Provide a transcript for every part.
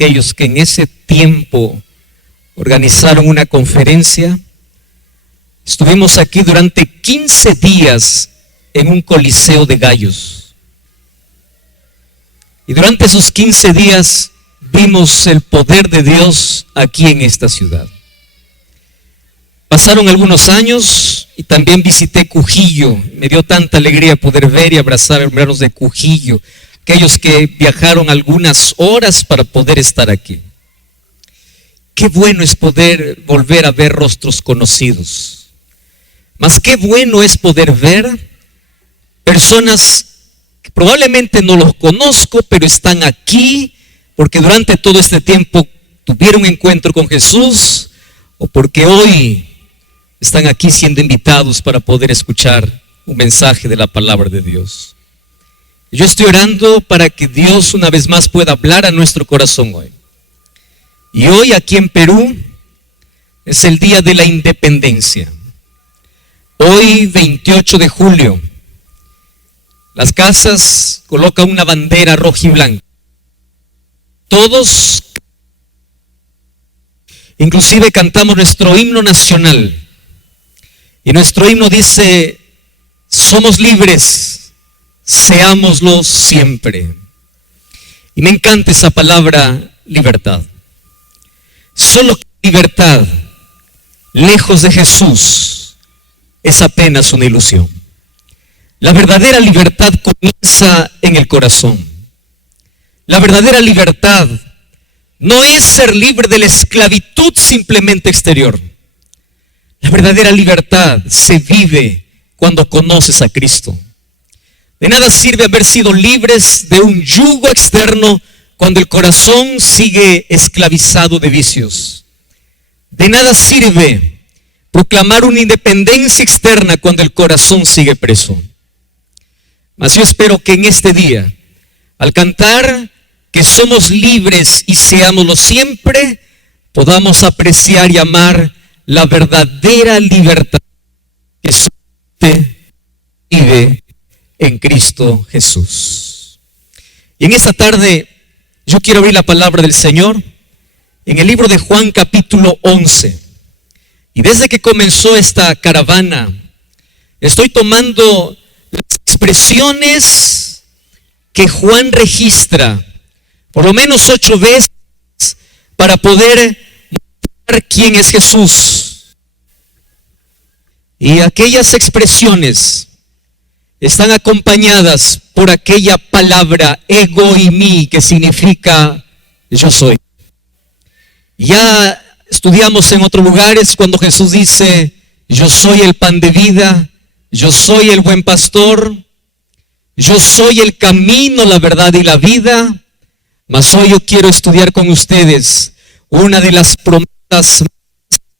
aquellos que en ese tiempo organizaron una conferencia. Estuvimos aquí durante 15 días en un coliseo de gallos. Y durante esos 15 días vimos el poder de Dios aquí en esta ciudad. Pasaron algunos años y también visité Cujillo. Me dio tanta alegría poder ver y abrazar a hermanos de Cujillo, aquellos que viajaron algunas horas para poder estar aquí. Qué bueno es poder volver a ver rostros conocidos. Mas qué bueno es poder ver personas que probablemente no los conozco, pero están aquí porque durante todo este tiempo tuvieron encuentro con Jesús, o porque hoy están aquí siendo invitados para poder escuchar un mensaje de la palabra de Dios. Yo estoy orando para que Dios una vez más pueda hablar a nuestro corazón hoy. Y hoy aquí en Perú es el día de la independencia. Hoy 28 de julio, las casas colocan una bandera roja y blanca. Todos, inclusive cantamos nuestro himno nacional. Y nuestro himno dice: somos libres, seámoslo siempre. Y me encanta esa palabra, libertad. Solo que libertad, lejos de Jesús, es apenas una ilusión. La verdadera libertad comienza en el corazón. La verdadera libertad no es ser libre de la esclavitud simplemente exterior. La verdadera libertad se vive cuando conoces a Cristo. De nada sirve haber sido libres de un yugo externo cuando el corazón sigue esclavizado de vicios. De nada sirve proclamar una independencia externa cuando el corazón sigue preso. Mas yo espero que en este día, al cantar que somos libres y seámoslo siempre, podamos apreciar y amar la verdadera libertad que solamente vive en Cristo Jesús. Y en esta tarde yo quiero abrir la palabra del Señor en el libro de Juan capítulo 11. Y desde que comenzó esta caravana, estoy tomando las expresiones que Juan registra por lo menos 8 veces para poder mostrar quién es Jesús. Y aquellas expresiones están acompañadas por aquella palabra ego y mí, que significa yo soy. Ya estudiamos en otros lugares cuando Jesús dice: yo soy el pan de vida, yo soy el buen pastor, yo soy el camino, la verdad y la vida. Mas hoy yo quiero estudiar con ustedes una de las promesas más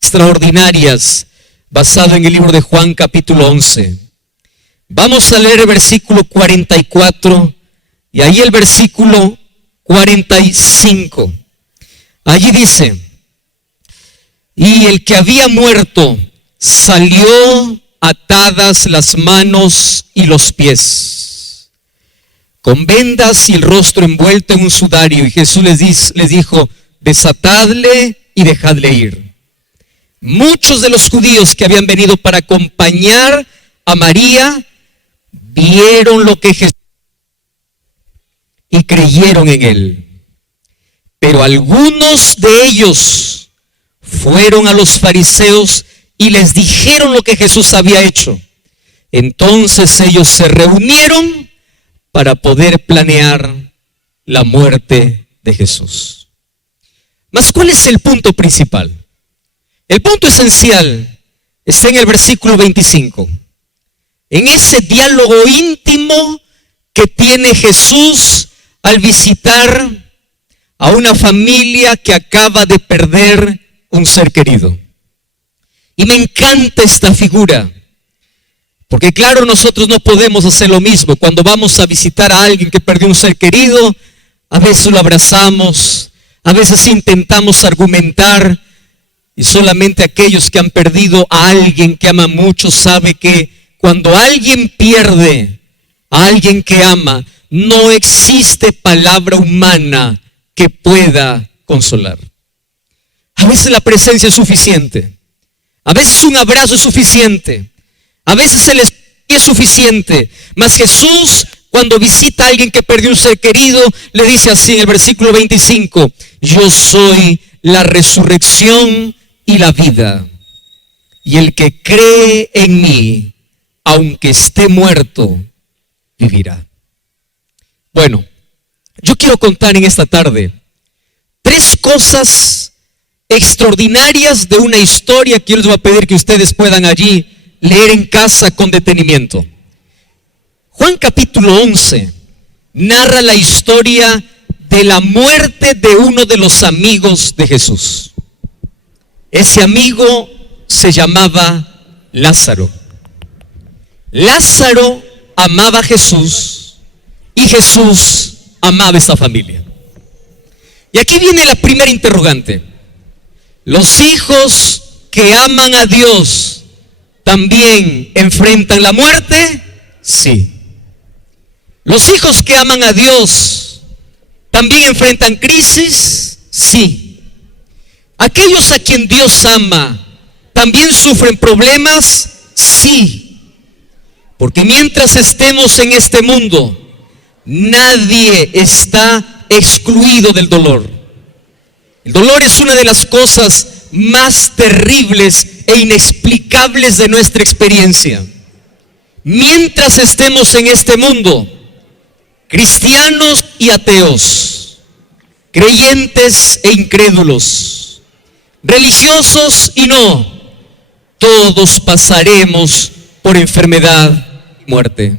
extraordinarias basado en el libro de Juan capítulo 11. Vamos a leer el versículo 44 y ahí el versículo 45. Allí dice: y el que había muerto salió atadas las manos y los pies, con vendas y el rostro envuelto en un sudario. Y Jesús les dijo: desatadle y dejadle ir. Muchos de los judíos que habían venido para acompañar a María vieron lo que Jesús y creyeron en él. Pero algunos de ellos fueron a los fariseos y les dijeron lo que Jesús había hecho. Entonces ellos se reunieron para poder planear la muerte de Jesús. Mas ¿cuál es el punto principal? El punto esencial está en el versículo 25. En ese diálogo íntimo que tiene Jesús al visitar a una familia que acaba de perder un ser querido. Y me encanta esta figura, porque claro, nosotros no podemos hacer lo mismo. Cuando vamos a visitar a alguien que perdió un ser querido, a veces lo abrazamos, a veces intentamos argumentar, y solamente aquellos que han perdido a alguien que ama mucho sabe que cuando alguien pierde a alguien que ama, no existe palabra humana que pueda consolar. A veces la presencia es suficiente. A veces un abrazo es suficiente. A veces el espíritu es suficiente. Mas Jesús, cuando visita a alguien que perdió un ser querido, le dice así en el versículo 25: yo soy la resurrección y la vida. Y el que cree en mí, aunque esté muerto, vivirá. Bueno, yo quiero contar en esta tarde 3 cosas extraordinarias de una historia que yo les voy a pedir que ustedes puedan allí leer en casa con detenimiento. Juan capítulo 11 narra la historia de la muerte de uno de los amigos de Jesús. Ese amigo se llamaba Lázaro. Lázaro amaba a Jesús y Jesús amaba a esa familia. Y aquí viene la primera interrogante. ¿Los hijos que aman a Dios también enfrentan la muerte? Sí. ¿Los hijos que aman a Dios también enfrentan crisis? Sí. ¿Aquellos a quien Dios ama también sufren problemas? Sí. Porque mientras estemos en este mundo, nadie está excluido del dolor. El dolor es una de las cosas más terribles e inexplicables de nuestra experiencia. Mientras estemos en este mundo, cristianos y ateos, creyentes e incrédulos, religiosos y no, todos pasaremos por enfermedad y muerte.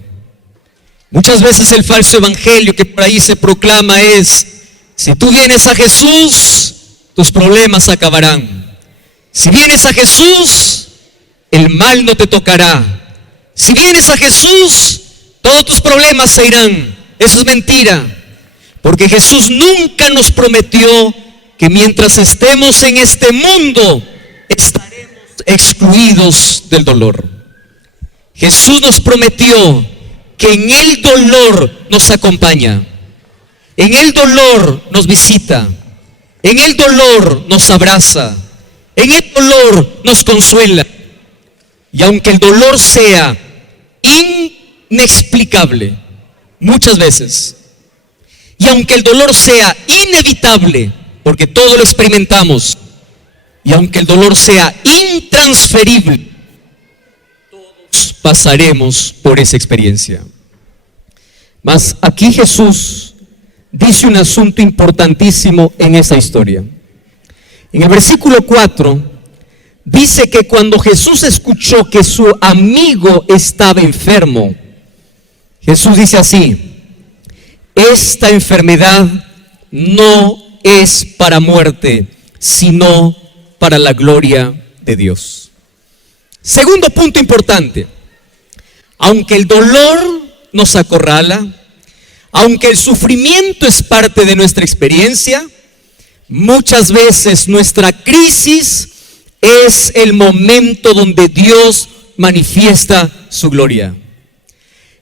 Muchas veces el falso evangelio que por ahí se proclama es: si tú vienes a Jesús, tus problemas acabarán. Si vienes a Jesús, el mal no te tocará. Si vienes a Jesús, todos tus problemas se irán. Eso es mentira, porque Jesús nunca nos prometió que mientras estemos en este mundo estaremos excluidos del dolor. Jesús nos prometió que en el dolor nos acompaña, en el dolor nos visita, en el dolor nos abraza, en el dolor nos consuela. Y aunque el dolor sea inexplicable muchas veces, y aunque el dolor sea inevitable, porque todo lo experimentamos, y aunque el dolor sea intransferible, todos pasaremos por esa experiencia. Mas aquí Jesús dice un asunto importantísimo en esa historia. En el versículo 4 dice que cuando Jesús escuchó que su amigo estaba enfermo, Jesús dice así: esta enfermedad no es para muerte, sino para la gloria de Dios. Segundo punto importante: aunque el dolor nos acorrala, aunque el sufrimiento es parte de nuestra experiencia, muchas veces nuestra crisis es el momento donde Dios manifiesta su gloria.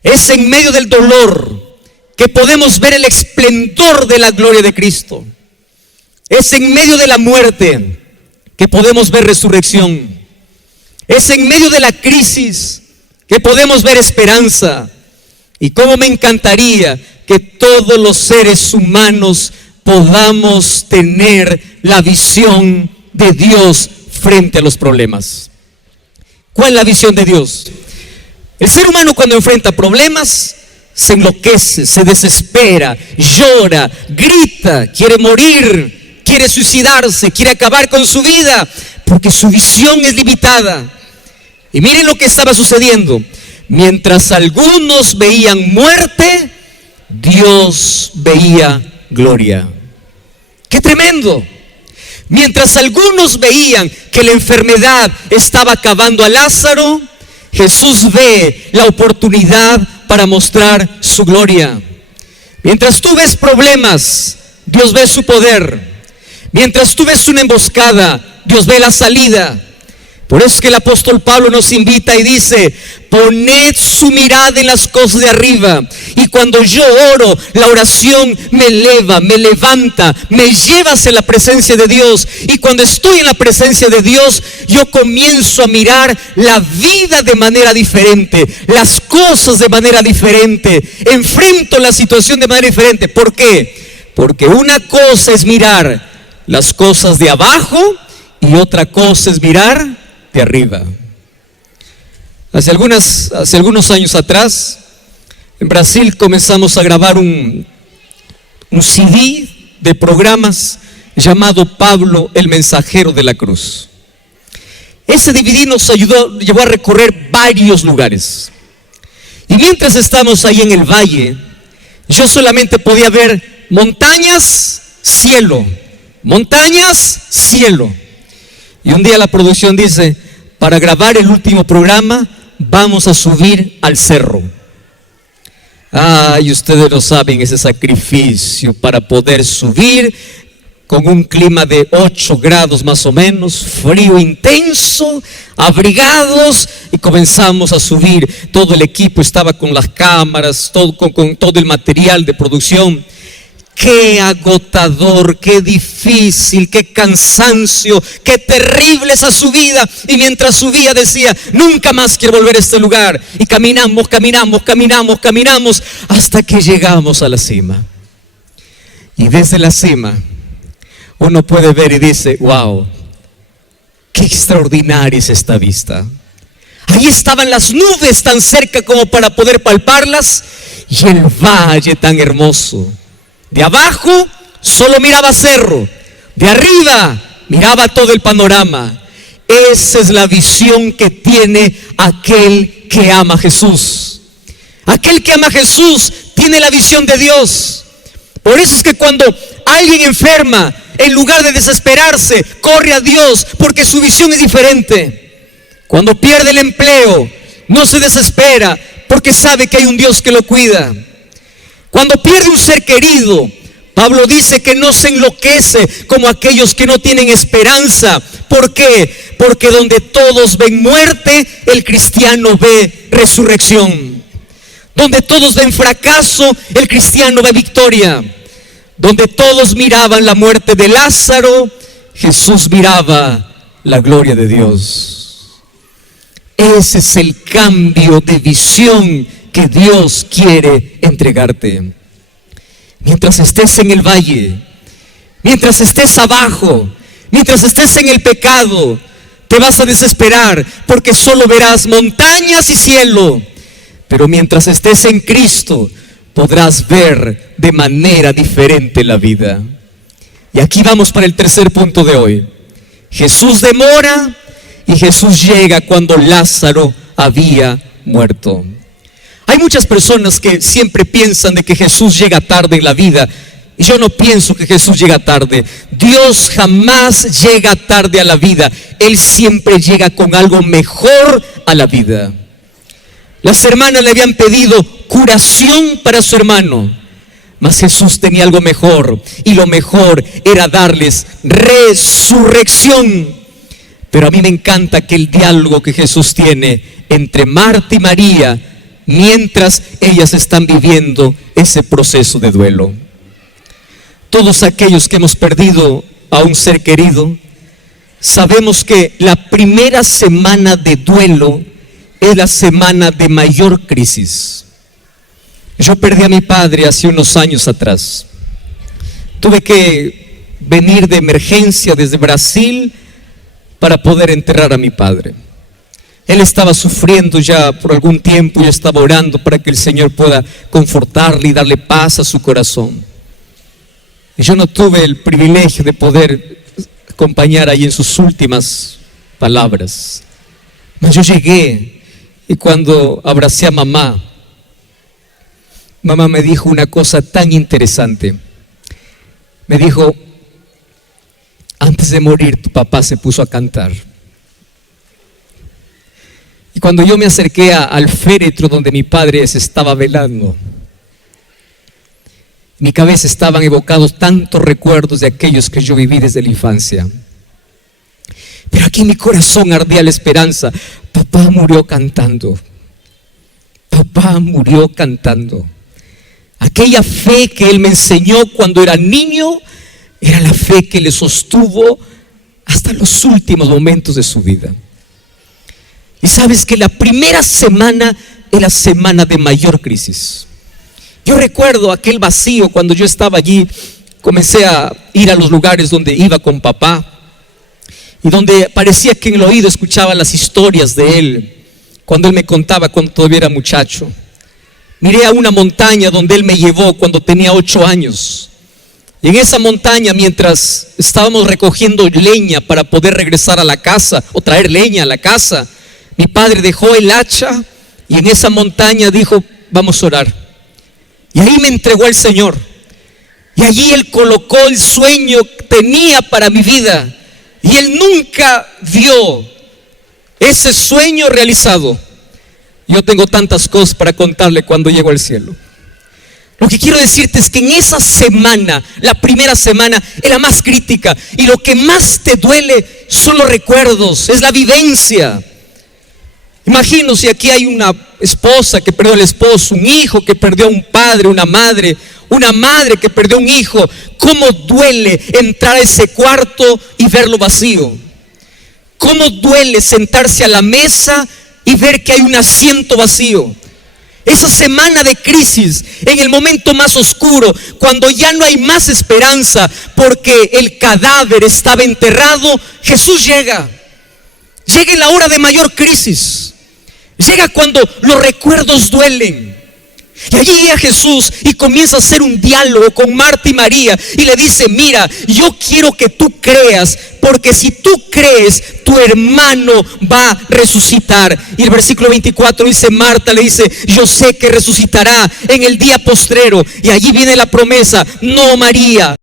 Es en medio del dolor que podemos ver el esplendor de la gloria de Cristo. Es en medio de la muerte que podemos ver resurrección. Es en medio de la crisis que podemos ver esperanza. Y cómo me encantaría que todos los seres humanos podamos tener la visión de Dios frente a los problemas. ¿Cuál es la visión de Dios? El ser humano cuando enfrenta problemas se enloquece, se desespera, llora, grita, quiere morir, quiere suicidarse, quiere acabar con su vida, porque su visión es limitada. Y miren lo que estaba sucediendo. Mientras algunos veían muerte, Dios veía gloria. ¡Qué tremendo! Mientras algunos veían que la enfermedad estaba acabando a Lázaro, Jesús ve la oportunidad para mostrar su gloria. Mientras tú ves problemas, Dios ve su poder. Mientras tú ves una emboscada, Dios ve la salida. Por eso es que el apóstol Pablo nos invita y dice: poned su mirada en las cosas de arriba. Y cuando yo oro, la oración me eleva, me levanta, me lleva hacia la presencia de Dios. Y cuando estoy en la presencia de Dios, yo comienzo a mirar la vida de manera diferente, las cosas de manera diferente, enfrento la situación de manera diferente. ¿Por qué? Porque una cosa es mirar las cosas de abajo y otra cosa es mirar de arriba. Hace algunos años atrás, en Brasil comenzamos a grabar un CD de programas llamado Pablo, el mensajero de la cruz. Ese DVD nos llevó a recorrer varios lugares. Y mientras estábamos ahí en el valle, yo solamente podía ver montañas, cielo, montañas, cielo. Y un día la producción dice: para grabar el último programa vamos a subir al cerro. Y ustedes lo saben, ese sacrificio para poder subir con un clima de 8 grados más o menos, frío intenso, abrigados, y comenzamos a subir. Todo el equipo estaba con las cámaras, con todo el material de producción. Qué agotador, qué difícil, qué cansancio, qué terrible esa subida. Y mientras subía decía: nunca más quiero volver a este lugar. Y caminamos hasta que llegamos a la cima. Y desde la cima uno puede ver y dice: wow, qué extraordinaria es esta vista. Ahí estaban las nubes tan cerca como para poder palparlas, y el valle tan hermoso. De abajo solo miraba cerro, de arriba miraba todo el panorama. Esa es la visión que tiene aquel que ama a Jesús. Aquel que ama a Jesús tiene la visión de Dios. Por eso es que cuando alguien enferma, en lugar de desesperarse, corre a Dios, porque su visión es diferente. Cuando pierde el empleo, no se desespera, porque sabe que hay un Dios que lo cuida. Cuando pierde un ser querido, Pablo dice que no se enloquece como aquellos que no tienen esperanza. ¿Por qué? Porque donde todos ven muerte, el cristiano ve resurrección. Donde todos ven fracaso, el cristiano ve victoria. Donde todos miraban la muerte de Lázaro, Jesús miraba la gloria de Dios. Ese es el cambio de visión que Dios quiere entregarte. Mientras estés en el valle, mientras estés abajo, mientras estés en el pecado, te vas a desesperar porque solo verás montañas y cielo. Pero mientras estés en Cristo, podrás ver de manera diferente la vida. Y aquí vamos para el tercer punto de hoy. Jesús demora y Jesús llega cuando Lázaro había muerto. Hay muchas personas que siempre piensan de que Jesús llega tarde en la vida. Y yo no pienso que Jesús llega tarde. Dios jamás llega tarde a la vida. Él siempre llega con algo mejor a la vida. Las hermanas le habían pedido curación para su hermano, mas Jesús tenía algo mejor, y lo mejor era darles resurrección. Pero a mí me encanta que el diálogo que Jesús tiene entre Marta y María, mientras ellas están viviendo ese proceso de duelo. Todos aquellos que hemos perdido a un ser querido, sabemos que la primera semana de duelo es la semana de mayor crisis. Yo perdí a mi padre hace unos años atrás. Tuve que venir de emergencia desde Brasil para poder enterrar a mi padre. Él estaba sufriendo ya por algún tiempo. Yo estaba orando para que el Señor pueda confortarle y darle paz a su corazón. Y yo no tuve el privilegio de poder acompañar ahí en sus últimas palabras. Mas yo llegué, y cuando abracé a mamá me dijo una cosa tan interesante. Me dijo: antes de morir tu papá se puso a cantar. Y cuando yo me acerqué al féretro donde mi padre se estaba velando, en mi cabeza estaban evocados tantos recuerdos de aquellos que yo viví desde la infancia. Pero Pero aquí en mi corazón ardía la esperanza. Papá murió cantando. Papá murió cantando. Aquella fe que Él me enseñó cuando era niño era la fe que le sostuvo hasta los últimos momentos de su vida. Y sabes que la primera semana es la semana de mayor crisis. Yo recuerdo aquel vacío cuando yo estaba allí. Comencé a ir a los lugares donde iba con papá y donde parecía que en el oído escuchaba las historias de él, cuando él me contaba cuando todavía era muchacho. Miré a una montaña donde él me llevó cuando tenía 8 años. Y en esa montaña, mientras estábamos recogiendo leña para poder regresar a la casa o traer leña a la casa, mi padre dejó el hacha y en esa montaña dijo: vamos a orar. Y ahí me entregó al Señor. Y allí Él colocó el sueño que tenía para mi vida. Y Él nunca vio ese sueño realizado. Yo tengo tantas cosas para contarle cuando llego al cielo. Lo que quiero decirte es que en esa semana, la primera semana, es la más crítica. Y lo que más te duele son los recuerdos, es la vivencia. Imagino si aquí hay una esposa que perdió al esposo, un hijo que perdió a un padre, una madre que perdió un hijo. ¿Cómo duele entrar a ese cuarto y verlo vacío? ¿Cómo duele sentarse a la mesa y ver que hay un asiento vacío? Esa semana de crisis, en el momento más oscuro, cuando ya no hay más esperanza porque el cadáver estaba enterrado, Jesús llega. Llega en la hora de mayor crisis. Llega cuando los recuerdos duelen. Y allí llega Jesús y comienza a hacer un diálogo con Marta y María y le dice: mira, yo quiero que tú creas, porque si tú crees, tu hermano va a resucitar. Y el versículo 24 dice: Marta le dice: yo sé que resucitará en el día postrero. Y allí viene la promesa: no, María.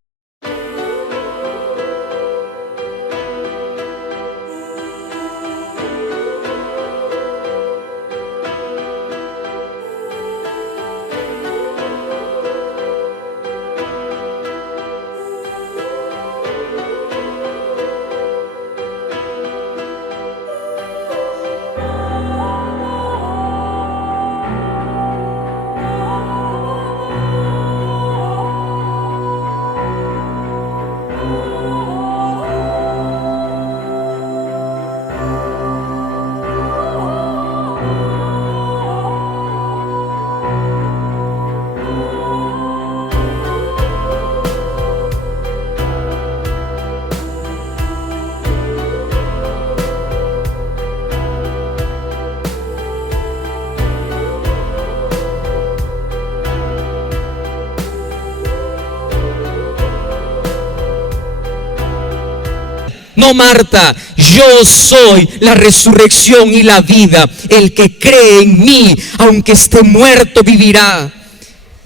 No, Marta, yo soy la resurrección y la vida. El que cree en mí, aunque esté muerto, vivirá.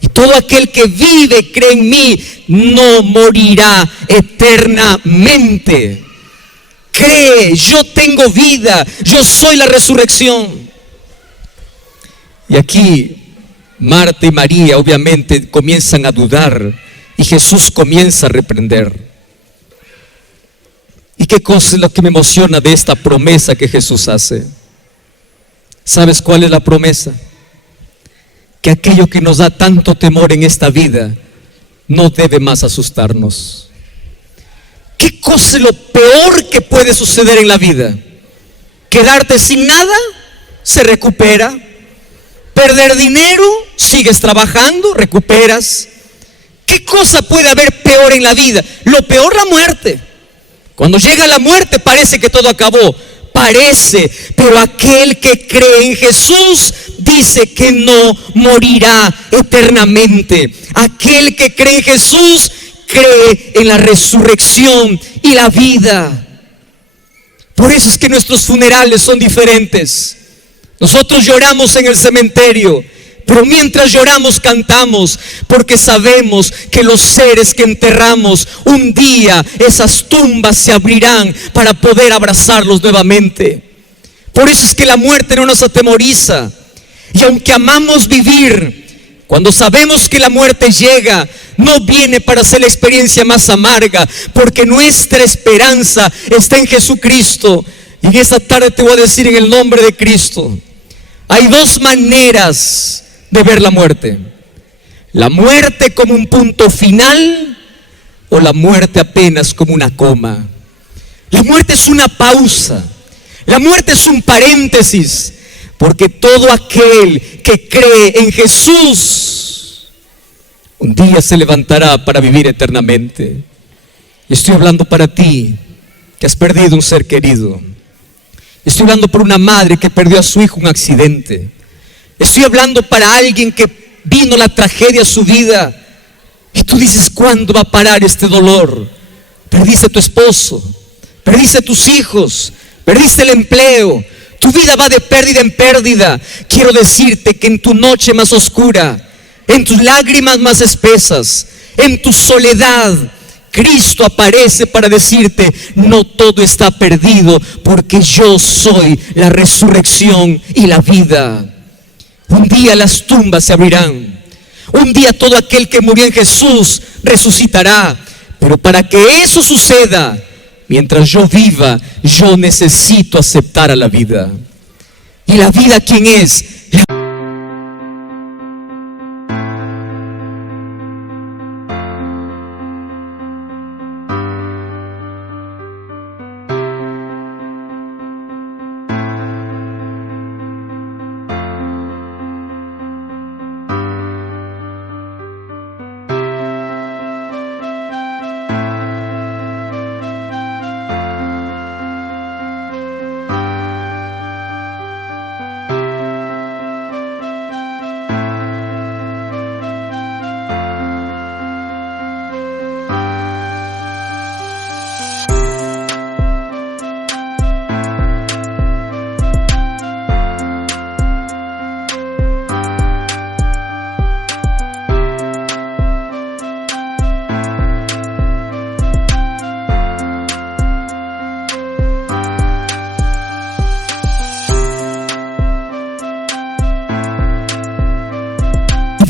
Y todo aquel que vive, cree en mí, no morirá eternamente. Cree, yo tengo vida, yo soy la resurrección. Y aquí Marta y María obviamente comienzan a dudar y Jesús comienza a reprender. ¿Y qué cosa es lo que me emociona de esta promesa que Jesús hace? ¿Sabes cuál es la promesa? Que aquello que nos da tanto temor en esta vida no debe más asustarnos. ¿Qué cosa es lo peor que puede suceder en la vida? Quedarte sin nada, se recupera. Perder dinero, sigues trabajando, recuperas. ¿Qué cosa puede haber peor en la vida? Lo peor, la muerte. Cuando llega la muerte parece que todo acabó. Parece, pero aquel que cree en Jesús dice que no morirá eternamente. Aquel que cree en Jesús cree en la resurrección y la vida. Por eso es que nuestros funerales son diferentes. Nosotros lloramos en el cementerio, pero mientras lloramos cantamos, porque sabemos que los seres que enterramos, un día esas tumbas se abrirán para poder abrazarlos nuevamente. Por eso es que la muerte no nos atemoriza. Y aunque amamos vivir, cuando sabemos que la muerte llega, no viene para hacer la experiencia más amarga, porque nuestra esperanza está en Jesucristo. Y en esta tarde te voy a decir en el nombre de Cristo, hay dos maneras de ver la muerte: la muerte como un punto final o la muerte apenas como una coma. La muerte es una pausa, la muerte es un paréntesis, porque todo aquel que cree en Jesús un día se levantará para vivir eternamente. Y estoy hablando para ti que has perdido un ser querido. Estoy hablando por una madre que perdió a su hijo en un accidente. Estoy hablando para alguien que vino la tragedia a su vida y tú dices, ¿cuándo va a parar este dolor? Perdiste a tu esposo, perdiste a tus hijos, perdiste el empleo, tu vida va de pérdida en pérdida. Quiero decirte que en tu noche más oscura, en tus lágrimas más espesas, en tu soledad, Cristo aparece para decirte, no todo está perdido, porque yo soy la resurrección y la vida. Un día las tumbas se abrirán, un día todo aquel que murió en Jesús resucitará. Pero para que eso suceda, mientras yo viva, yo necesito aceptar a la vida. ¿Y la vida quién es?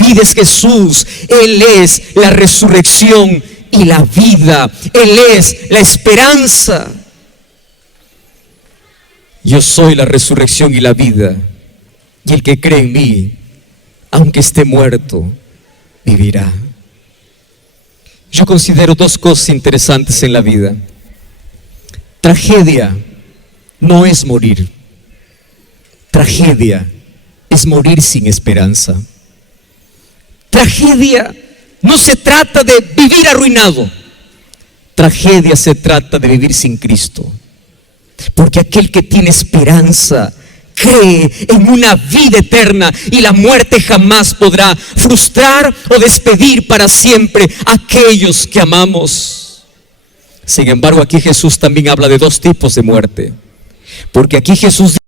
vida es Jesús. Él es la resurrección y la vida. Él es la esperanza. Yo soy la resurrección y la vida. Y el que cree en mí, aunque esté muerto, vivirá. Yo considero dos cosas interesantes en la vida. Tragedia no es morir. Tragedia es morir sin esperanza. Tragedia no se trata de vivir arruinado. Tragedia se trata de vivir sin Cristo. Porque aquel que tiene esperanza cree en una vida eterna, y la muerte jamás podrá frustrar o despedir para siempre a aquellos que amamos. Sin embargo, aquí Jesús también habla de dos tipos de muerte. Porque aquí Jesús